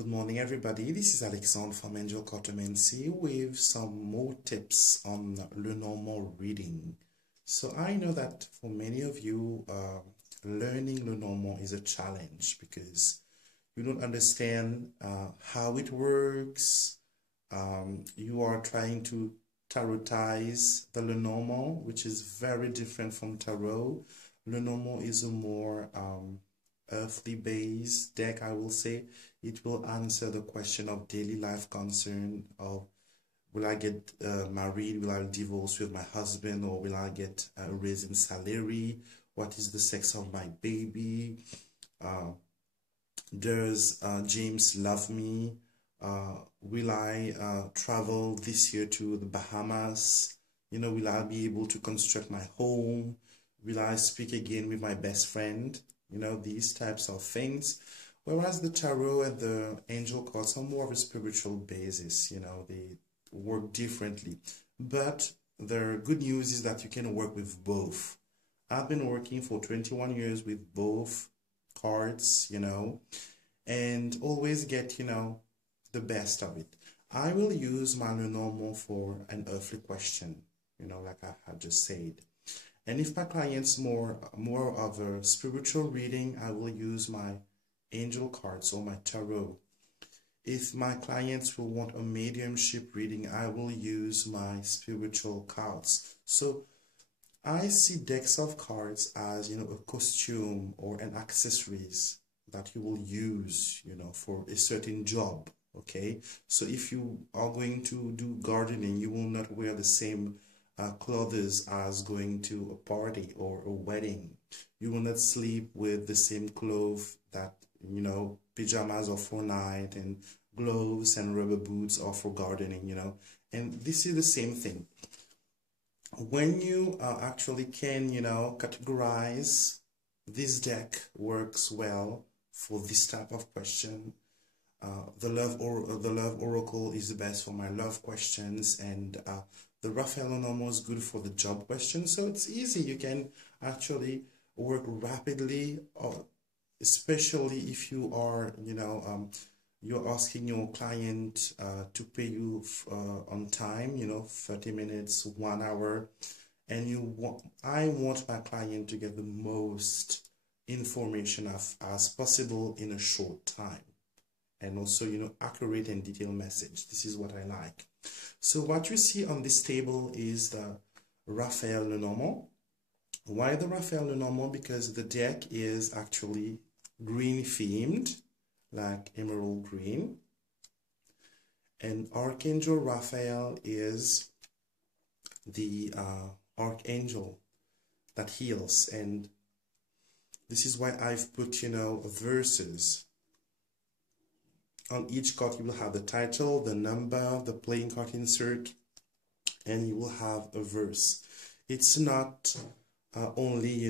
Good morning, everybody. This is Alexandre from Angel Cartomancy with some more tips on Lenormand reading. So I know that for many of you, learning Lenormand is a challenge because you don't understand how it works. You are trying to tarotize the Lenormand, which is very different from tarot. Lenormand is a more earthly based deck, I will say. It will answer the question of daily life concern of will I get married, will I divorce with my husband, or will I get a raise in salary, what is the sex of my baby, does James love me, will I travel this year to the Bahamas, will I be able to construct my home, will I speak again with my best friend, these types of things. Whereas the tarot and the angel cards are more of a spiritual basis, they work differently. But the good news is that you can work with both. I've been working for 21 years with both cards, and always get, the best of it. I will use my Lenormand for an earthly question, like I had just said. And if my client's more of a spiritual reading, I will use my angel cards or my tarot. If my clients will want a mediumship reading, I will use my spiritual cards. So I see decks of cards as, a costume or an accessories that you will use, for a certain job. Okay. So if you are going to do gardening, you will not wear the same clothes as going to a party or a wedding. You will not sleep with the same clothes that, pajamas are for night and gloves and rubber boots are for gardening, and this is the same thing. When you actually can, categorize, this deck works well for this type of question. The love oracle is the best for my love questions, and the Raphael Lenormand is good for the job questions. So it's easy. You can actually work rapidly, especially if you are, you're asking your client to pay you on time, 30 minutes, 1 hour, and I want my client to get the most information as possible in a short time. And also, accurate and detailed message. This is what I like. So what you see on this table is the Raphael Lenormand. Why the Raphael Lenormand? Because the deck is actually green themed, like emerald green. And Archangel Raphael is the archangel that heals. And this is why I've put, verses. On each card, you will have the title, the number, the playing card insert, and you will have a verse. It's not only,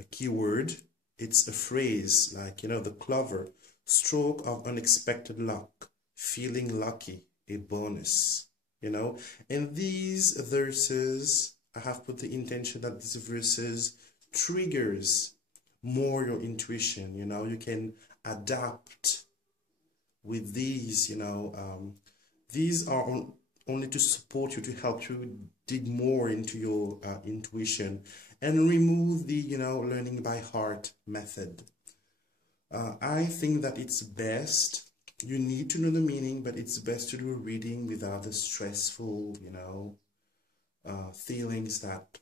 a keyword. It's a phrase like, the clover, stroke of unexpected luck, feeling lucky, a bonus, And these verses, I have put the intention that these verses triggers more your intuition, you can adapt with these, these are only to support you, to help you dig more into your intuition and remove the, learning by heart method. I think that it's best, you need to know the meaning, but it's best to do a reading without the stressful, feelings that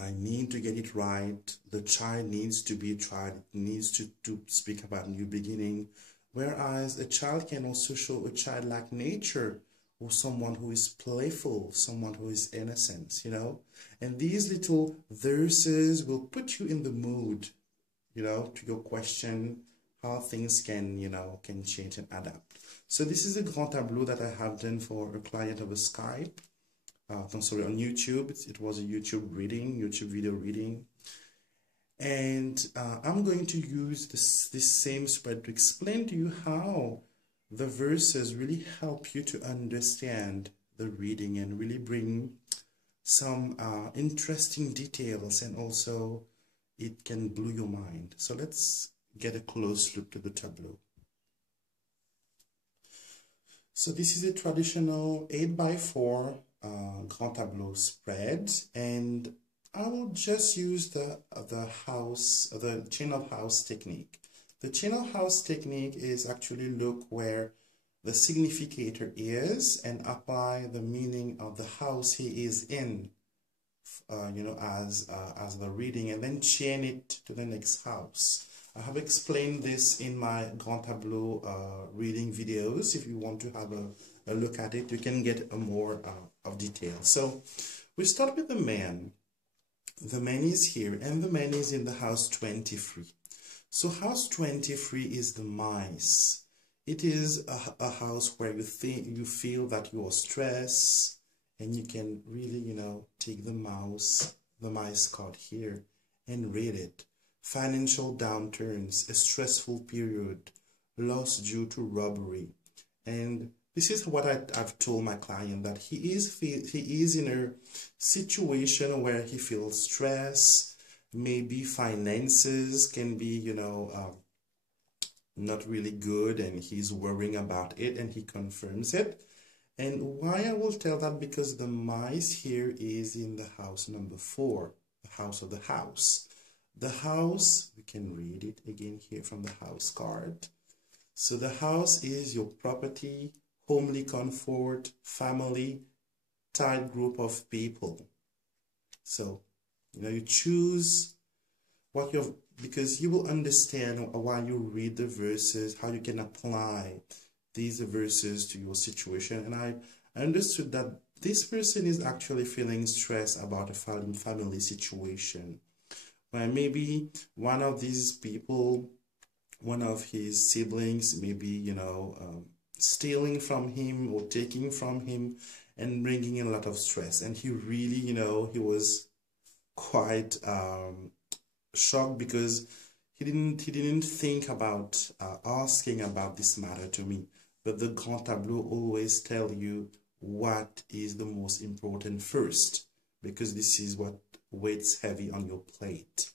I need to get it right. The child needs to be tried. It needs to speak about new beginning. Whereas a child can also show a childlike nature, or someone who is playful, someone who is innocent, And these little verses will put you in the mood, to your question, how things can, can change and adapt. So this is a grand tableau that I have done for a client of a Skype. I'm sorry, on YouTube. It was a YouTube video reading. And I'm going to use this same spread to explain to you how the verses really help you to understand the reading and really bring some interesting details, and also it can blow your mind. So let's get a close look to the tableau. So this is a traditional 8x4 grand tableau spread, and I will just use the chain of house technique. The chain of house technique is actually look where the significator is and apply the meaning of the house he is in, as the reading, and then chain it to the next house. I have explained this in my Grand Tableau reading videos. If you want to have a look at it, you can get a more of detail. So we start with the man. The man is here, and the man is in the house 23. So house 23 is the mice. It is a house where you feel that you are stressed, and you can really, take the mice card here and read it. Financial downturns, a stressful period, loss due to robbery. And this is what I've told my client, that he is in a situation where he feels stress, maybe finances can be, not really good, and he's worrying about it, and he confirms it. And why I will tell that, because the mice here is in the house number 4, the house of the house. The house, we can read it again here from the house card. So the house is your property, homely comfort, family, tight group of people. So, you choose what you're, because you will understand while you read the verses, how you can apply these verses to your situation. And I understood that this person is actually feeling stressed about a family situation, where maybe one of these people, one of his siblings, maybe, stealing from him or taking from him and bringing in a lot of stress. And he really, he was quite shocked, because he didn't think about asking about this matter to me. But the Grand Tableau always tell you what is the most important first, because this is what weighs heavy on your plate.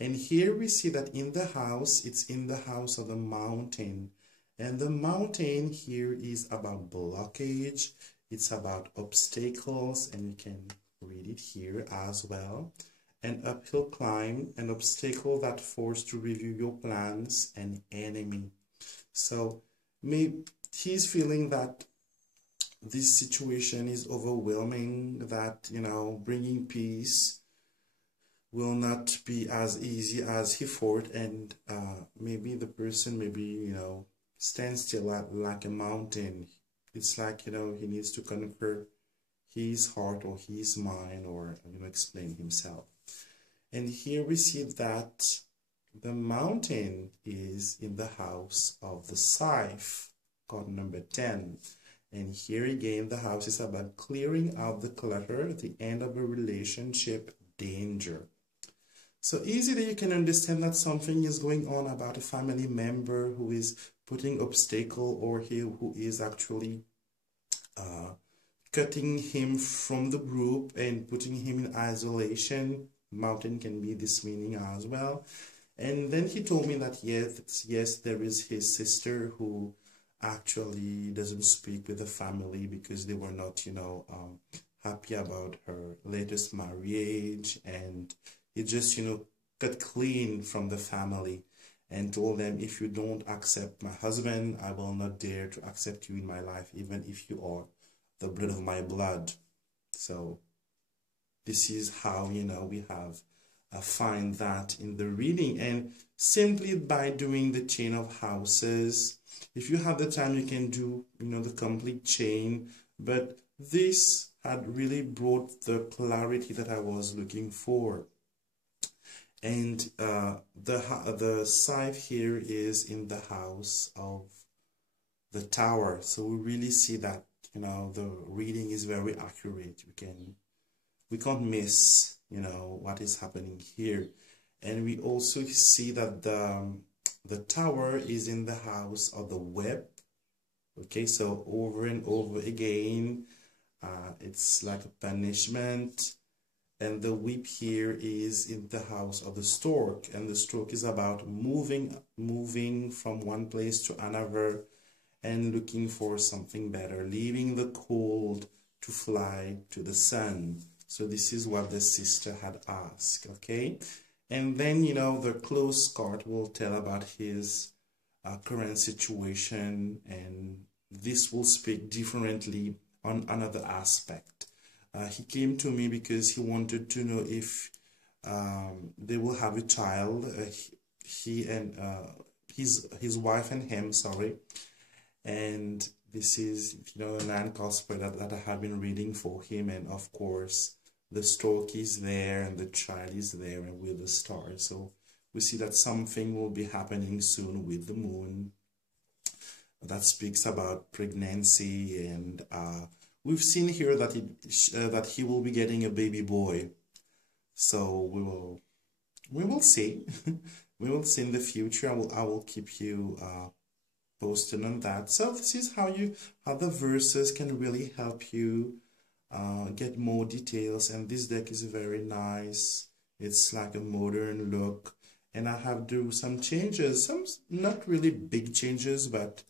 And here we see that in the house, it's in the house of the mountain. And the mountain here is about blockage. It's about obstacles, and you can read it here as well. An uphill climb, an obstacle that forced to review your plans, an enemy. So maybe he's feeling that this situation is overwhelming, that, bringing peace will not be as easy as he thought, and maybe the person stands still like a mountain. It's like, he needs to conquer his heart or his mind, or, explain himself. And here we see that the mountain is in the house of the scythe, card number 10. And here again, the house is about clearing out the clutter, the end of a relationship, danger. So easily you can understand that something is going on about a family member who is putting obstacle, or who is actually cutting him from the group and putting him in isolation. Mountain can be this meaning as well. And then he told me that yes, there is his sister who actually doesn't speak with the family, because they were not, happy about her latest marriage, and he just, cut clean from the family and told them, if you don't accept my husband, I will not dare to accept you in my life, even if you are the blood of my blood. So this is how, we have find that in the reading. And simply by doing the chain of houses, if you have the time, you can do, the complete chain. But this had really brought the clarity that I was looking for. And the scythe here is in the house of the tower. So we really see that, the reading is very accurate. We can't miss, what is happening here. And we also see that the tower is in the house of the web. Okay, so over and over again, it's like a punishment, And the whip here is in the house of the stork, and the stork is about moving from one place to another and looking for something better, leaving the cold to fly to the sun. So this is what the sister had asked, okay? And then, you know, the closed card will tell about his current situation, and this will speak differently on another aspect. He came to me because he wanted to know if they will have a child, he and his wife and him, sorry. And this is, you know, a 9-card spread that I have been reading for him, and of course the stork is there and the child is there and with the stars. So we see that something will be happening soon with the moon that speaks about pregnancy, and we've seen here that that he will be getting a baby boy. So we will see. We will see in the future. I will keep you posted on that. So this is how the verses can really help you get more details. And this deck is very nice. It's like a modern look, and I have do some changes, some not really big changes, but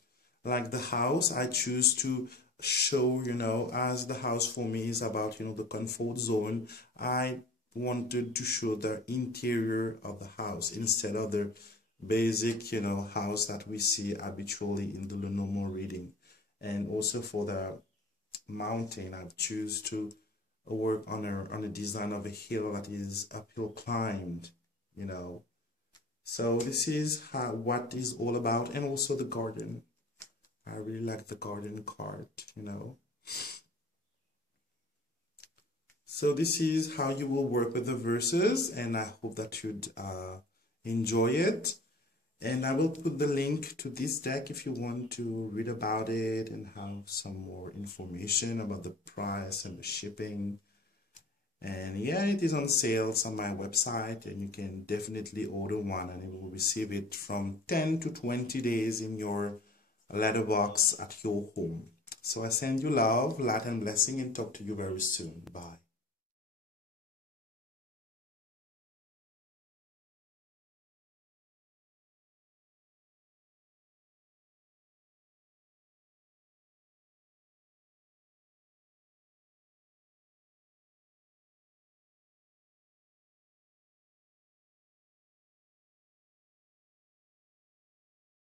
like the house, I choose to show, you know, as the house for me is about, you know, the comfort zone, I wanted to show the interior of the house instead of the basic, you know, house that we see habitually in the Lenormand reading. And also for the mountain, I've choose to work on a design of a hill that is uphill climbed, you know. So this is what is all about. And also the garden, I really like the garden card, you know. So this is how you will work with the verses, and I hope that you'd enjoy it. And I will put the link to this deck if you want to read about it and have some more information about the price and the shipping. And yeah, it is on sales on my website, and you can definitely order one, and you will receive it from 10 to 20 days in your letterbox at your home. So I send you love, light, and blessing, and talk to you very soon. Bye.